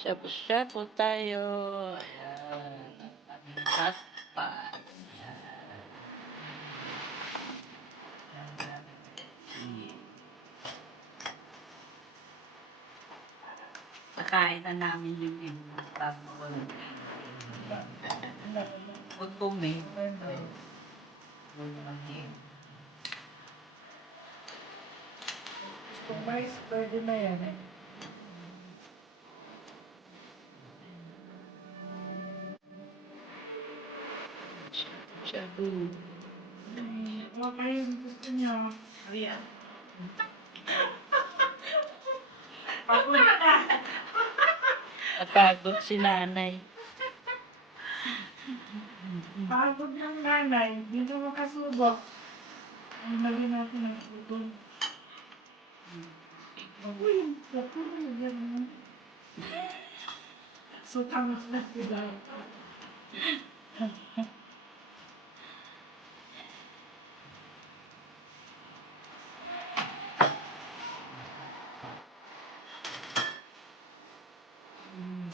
Shabu-shabu tayo. Ayan. Ang aming hotpot. Pakain na namin yung tapon. Gutom eh. Kung mais, pwede na yan. Shabu. Okay, gusto niyo. Ayan. Pagod na. Napagod si nanay. Pagod ng nanay. Hindi na makasubok. Ang lagay natin ang utol. Uy, naku, yan. So, tama na sila.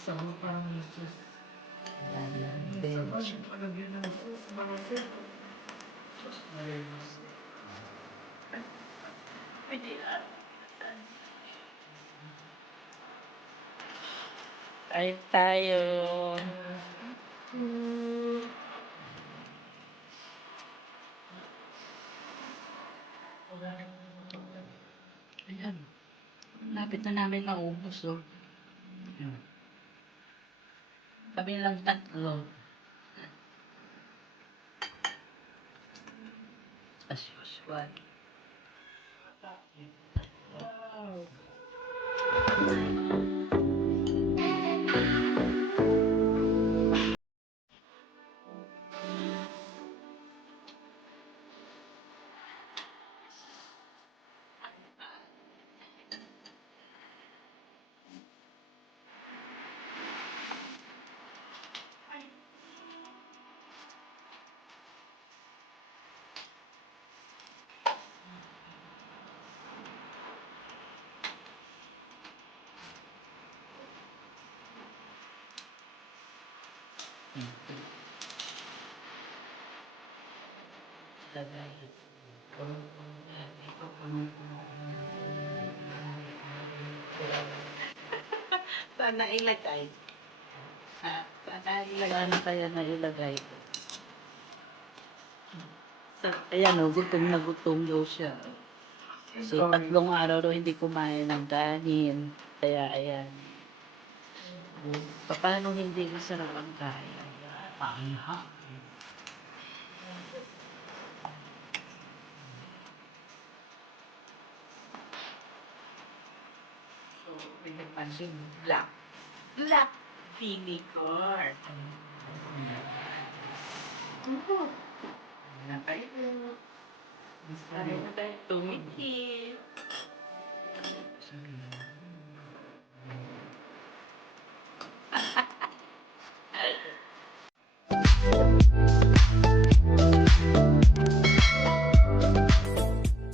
Sa mga parang Jesus. Sa mga palagyan ng mga sis. Kain tayo. Ayan. Lapit na namin maubos, oh. Ayan. Kami lang tatlo. As usual. Wow. Lagay. Sana ilagay. Sana ilagay. Sana kaya na ilagay. Ayan, oh, gutom na gutom daw siya. So, 3 araw daw hindi kumain ng kanin. Kaya, ayan. Paano hindi masarap ang kain? Paano? So, pinagpansin, black. Black vinegar. Ano na tayo? Ano na tayo? 2